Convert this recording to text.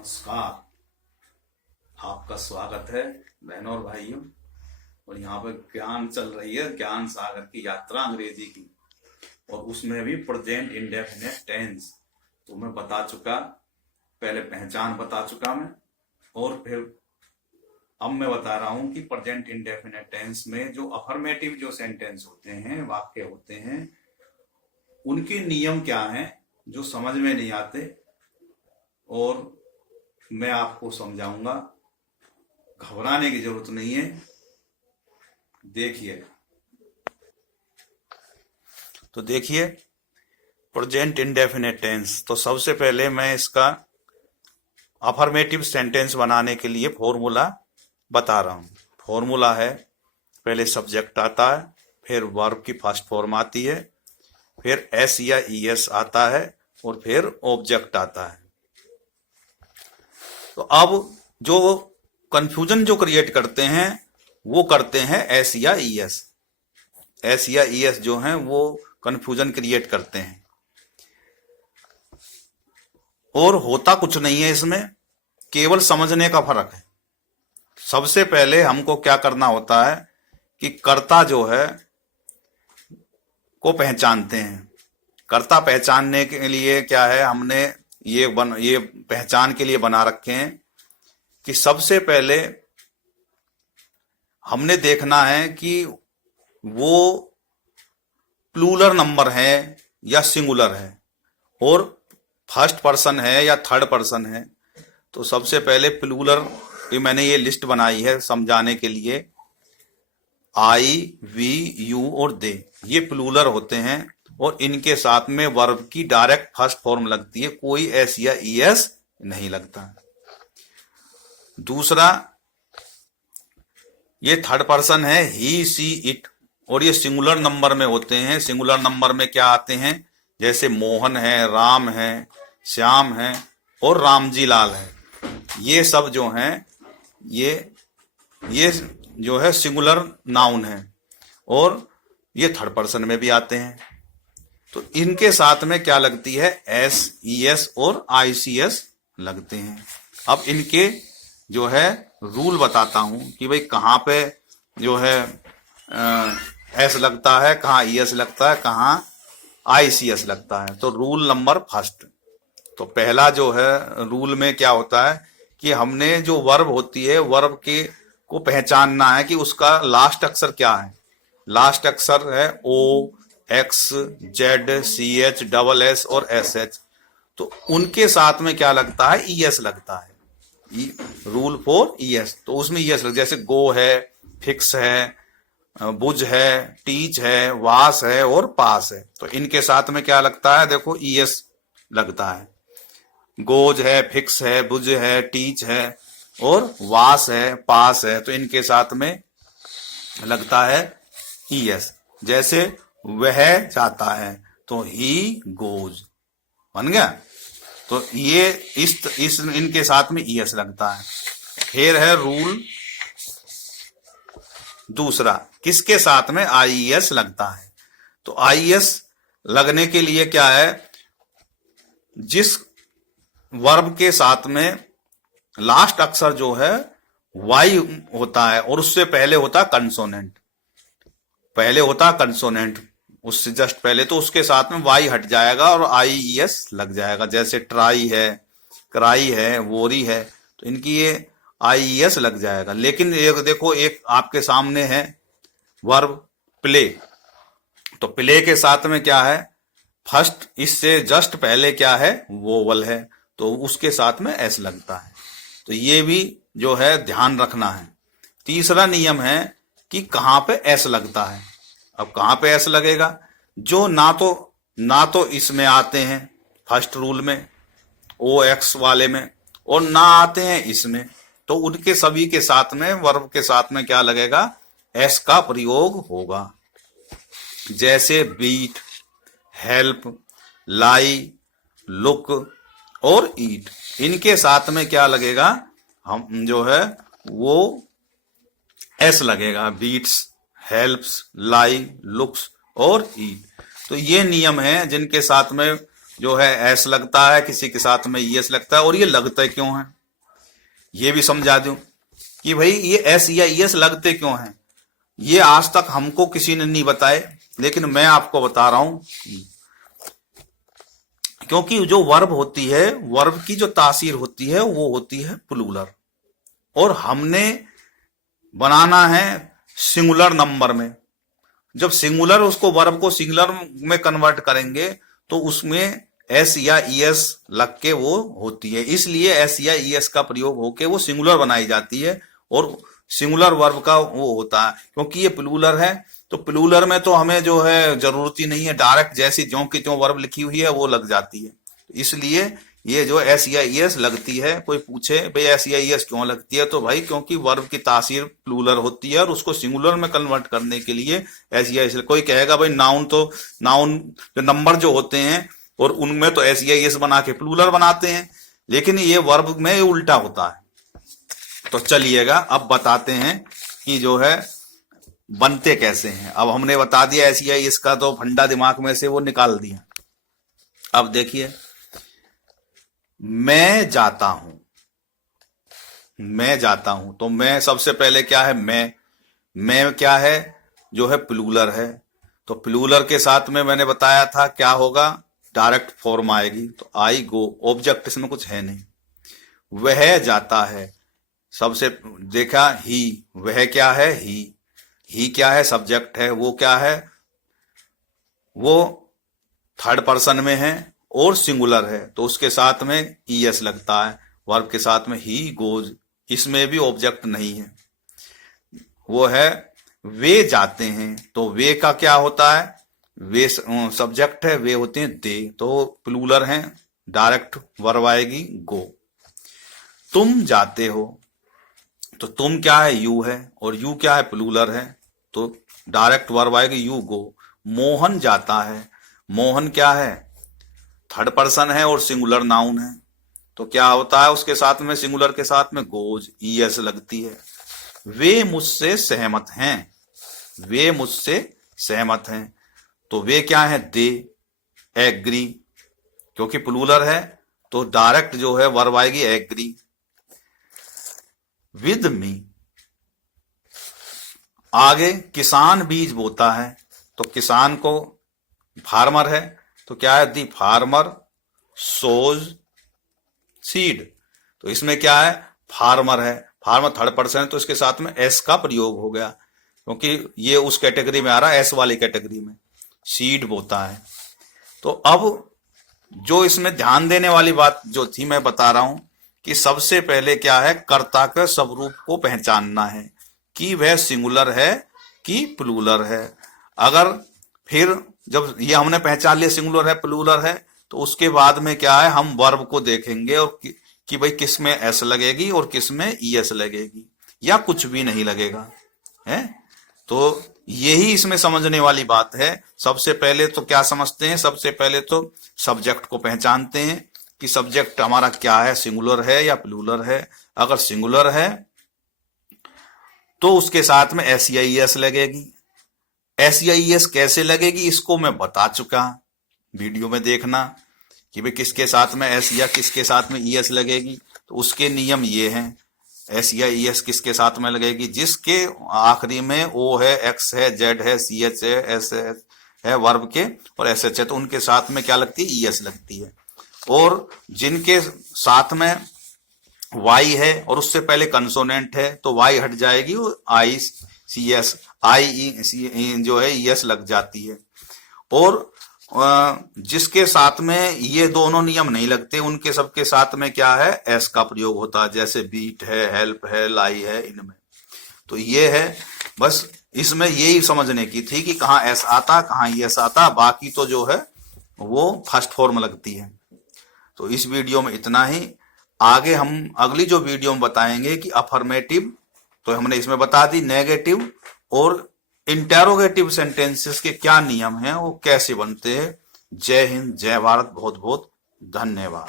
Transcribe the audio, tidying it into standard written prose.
नमस्कार। आपका स्वागत है बहनों और भाइयों। और यहाँ पे ज्ञान चल रही है, ज्ञान सागर की यात्रा अंग्रेजी की, और उसमें भी प्रेजेंट इंडेफिनिट टेंस। तो मैं बता चुका, पहले पहचान बता चुका मैं, और फिर अब मैं बता रहा हूँ कि प्रेजेंट इंडेफिनिट टेंस में जो अफर्मेटिव जो सेंटेंस होते हैं, वाक्य होते हैं, उनके नियम क्या हैं जो समझ में नहीं आते, और मैं आपको समझाऊंगा। घबराने की जरूरत नहीं है। देखिए, तो देखिए प्रेजेंट इंडेफिनिट टेंस। तो सबसे पहले मैं इसका अफर्मेटिव सेंटेंस बनाने के लिए फॉर्मूला बता रहा हूं। फॉर्मूला है, पहले सब्जेक्ट आता है, फिर वर्ब की फर्स्ट फॉर्म आती है, फिर एस या ई एस आता है, और फिर ऑब्जेक्ट आता है। तो अब जो कंफ्यूजन जो क्रिएट करते हैं वो करते हैं एस या ई एस। एस या ई एस जो हैं वो कंफ्यूजन क्रिएट करते हैं, और होता कुछ नहीं है इसमें, केवल समझने का फर्क है। सबसे पहले हमको क्या करना होता है कि कर्ता जो है को पहचानते हैं। कर्ता पहचानने के लिए क्या है, हमने ये पहचान के लिए बना रखे हैं कि सबसे पहले हमने देखना है कि वो प्लूरल नंबर है या सिंगुलर है, और फर्स्ट पर्सन है या थर्ड पर्सन है। तो सबसे पहले प्लूरल की मैंने ये लिस्ट बनाई है समझाने के लिए। आई, वी, यू और दे, ये प्लूरल होते हैं, और इनके साथ में वर्ब की डायरेक्ट फर्स्ट फॉर्म लगती है, कोई एस या ई एस नहीं लगता। दूसरा, ये थर्ड पर्सन है, ही, सी, इट, और ये सिंगुलर नंबर में होते हैं। सिंगुलर नंबर में क्या आते हैं, जैसे मोहन है, राम है, श्याम है, और रामजी लाल है। ये सब जो हैं ये जो है सिंगुलर नाउन है, और ये थर्ड पर्सन में भी आते हैं। तो इनके साथ में क्या लगती है, एस, ई एस और आई सी एस लगते हैं। अब इनके जो है रूल बताता हूं कि भाई कहाँ पे जो है एस लगता है, कहाँ ई एस लगता है, कहाँ आई सी एस लगता है। तो रूल नंबर फर्स्ट, तो पहला जो है रूल में क्या होता है कि हमने जो वर्ब होती है, वर्ब के को पहचानना है कि उसका लास्ट अक्षर क्या है। लास्ट अक्षर है O, X, Z, C H, double S और एस एच। तो उनके साथ में क्या लगता है, ई एस लगता है। रूल फॉर ई एस, तो उसमें ई एस लग, जैसे गो है, फिक्स है, बुझ है, टीच है, वास है और पास है। तो इनके साथ में क्या लगता है, देखो ई एस लगता है। गोज है, फिक्स है, बुझ है, टीच है और वास है, पास है, तो इनके साथ में लगता है ई एस। जैसे वह जाता है, तो ही गोज, बन गया। तो ये इस इनके साथ में ई एस लगता है। फिर है रूल दूसरा, किसके साथ में आई एस लगता है। तो आई एस लगने के लिए क्या है, जिस वर्ब के साथ में लास्ट अक्षर जो है वाई होता है, और उससे पहले होता कंसोनेंट, पहले होता कंसोनेंट, उससे जस्ट पहले, तो उसके साथ में वाई हट जाएगा और आई ई एस लग जाएगा। जैसे ट्राई है, क्राई है, वोरी है, तो इनकी ये आई ई एस लग जाएगा। लेकिन एक देखो, एक आपके सामने है वर्ब प्ले, तो प्ले के साथ में क्या है, फर्स्ट इससे जस्ट पहले क्या है, वोवल है, तो उसके साथ में एस लगता है। तो ये भी जो है ध्यान रखना है। तीसरा नियम है कि कहां पे एस लगता है। अब कहां पे एस लगेगा, जो ना तो इसमें आते हैं फर्स्ट रूल में, ओ एक्स वाले में, और ना आते हैं इसमें, तो उनके सभी के साथ में वर्ब के साथ में क्या लगेगा, एस का प्रयोग होगा। जैसे बीट, हेल्प, लाई, लुक और ईट, इनके साथ में क्या लगेगा, हम जो है वो एस लगेगा। बीट्स, हेल्प्स, लाई, लुक्स और ईट। तो ये नियम है जिनके साथ में जो है एस लगता है, किसी के साथ में ईएस लगता है। और ये लगते क्यों है ये भी समझा दूं कि भाई ये एस या ईएस लगते क्यों हैं। ये आज तक हमको किसी ने नहीं बताए, लेकिन मैं आपको बता रहा हूं। क्योंकि जो वर्ब होती है, वर्ब की जो तासीर होती है वो होती है प्लूरल, और हमने बनाना है सिंगुलर नंबर में। जब सिंगुलर उसको वर्ब को सिंगुलर में कन्वर्ट करेंगे तो उसमें एस या ईएस लग के वो होती है, इसलिए एस या ईएस का प्रयोग होके वो सिंगुलर बनाई जाती है और सिंगुलर वर्ब का वो होता है। क्योंकि ये प्लूरल है तो प्लूरल में तो हमें जो है जरूरत ही नहीं है, डायरेक्ट जैसी ज्यों की त्यों वर्ब लिखी हुई है वो लग जाती है। इसलिए ये जो एस या ईएस लगती है, कोई पूछे भाई एस या ईएस क्यों लगती है, तो भाई क्योंकि वर्ब की तासीर प्लूरल होती है और उसको सिंगुलर में कन्वर्ट करने के लिए एस या ईएस। कोई कहेगा भाई नाउन जो नंबर जो होते हैं और उनमें तो एस या ईएस बना के प्लूरल बनाते हैं, लेकिन ये वर्ब में ये उल्टा होता है। तो चलिएगा अब बताते हैं कि जो है बनते कैसे हैं। अब हमने बता दिया एस या ईएस का तो फंडा दिमाग में से वो निकाल दिया। अब देखिए, मैं जाता हूं, मैं जाता हूं, तो मैं सबसे पहले क्या है, मैं क्या है जो है प्लूरल है। तो प्लूरल के साथ में मैंने बताया था क्या होगा, डायरेक्ट फॉर्म आएगी। तो आई गो, ऑब्जेक्ट इसमें कुछ है नहीं। वह जाता है, सबसे देखा ही, वह क्या है ही क्या है, सब्जेक्ट है। वो क्या है, वो थर्ड पर्सन में है और सिंगुलर है, तो उसके साथ में ईएस लगता है। वर्ब के साथ में ही गोज, इसमें भी ऑब्जेक्ट नहीं है। वो है वे जाते हैं, तो वे का क्या होता है, वे सब्जेक्ट है, वे होते हैं दे, तो प्लूरल हैं, डायरेक्ट वर्ब आएगी गो। तुम जाते हो, तो तुम क्या है, यू है, और यू क्या है, प्लूरल है, तो डायरेक्ट वर्ब आएगी यू गो। मोहन जाता है, मोहन क्या है, थर्ड पर्सन है और सिंगुलर नाउन है, तो क्या होता है उसके साथ में, सिंगुलर के साथ में गोज, ईएस लगती है। वे मुझसे सहमत हैं, वे मुझसे सहमत हैं, तो वे क्या है, दे, एग्री, क्योंकि प्लूरल है तो डायरेक्ट जो है वर्ब आएगी एग्री। विद मी, आगे किसान बीज बोता है, तो किसान को फार्मर है, तो क्या है, दी फार्मर सोज सीड, तो इसमें क्या है, फार्मर है, फार्मर थर्ड पर्सन है, तो इसके साथ में एस का प्रयोग हो गया, क्योंकि ये उस कैटेगरी में आ रहा है, एस वाली कैटेगरी में, सीड बोता है। तो अब जो इसमें ध्यान देने वाली बात जो थी मैं बता रहा हूं कि सबसे पहले क्या है, कर्ता के स्वरूप को पहचानना है कि वह सिंगुलर है कि प्लूरल है। अगर फिर जब ये हमने पहचान लिया सिंगुलर है प्लूरल है, तो उसके बाद में क्या है, हम वर्ब को देखेंगे और कि भाई किस में एस लगेगी और किस में ईएस लगेगी, या कुछ भी नहीं लगेगा है। तो यही इसमें समझने वाली बात है। सबसे पहले तो क्या समझते हैं, सबसे पहले तो सब्जेक्ट को पहचानते हैं कि सब्जेक्ट हमारा क्या है, सिंगुलर है या प्लूरल है। अगर सिंगुलर है तो उसके साथ में एस या ईएस लगेगी। एस या ईएस कैसे लगेगी इसको मैं बता चुका, वीडियो में देखना कि भाई किसके साथ में एस या किसके साथ में ईएस लगेगी। तो उसके नियम ये हैं, एस या ईएस किसके साथ में लगेगी, जिसके आखिरी में ओ है, एक्स है, जेड है, सी एच है, एस है वर्ब के, और एस एच है, तो उनके साथ में क्या लगती है, ईएस लगती है। और जिनके साथ में वाई है और उससे पहले कंसोनेंट है तो वाई हट जाएगी और आई सी एस, आई जो है ईएस लग जाती है। और जिसके साथ में ये दोनों नियम नहीं लगते उनके सबके साथ में क्या है, एस का प्रयोग होता है, जैसे बीट है, हेल्प है, लाई है, इनमें। तो ये है, बस इसमें यही समझने की थी कि कहाँ एस आता कहाँ ईएस आता, बाकी तो जो है वो फर्स्ट फॉर्म लगती है। तो इस वीडियो में इतना ही। आगे हम अगली जो वीडियो में बताएंगे कि अफर्मेटिव तो हमने इसमें बता दी, नेगेटिव और इंटेरोगेटिव सेंटेंसेस के क्या नियम हैं, वो कैसे बनते हैं। जय हिंद, जय भारत, बहुत बहुत धन्यवाद।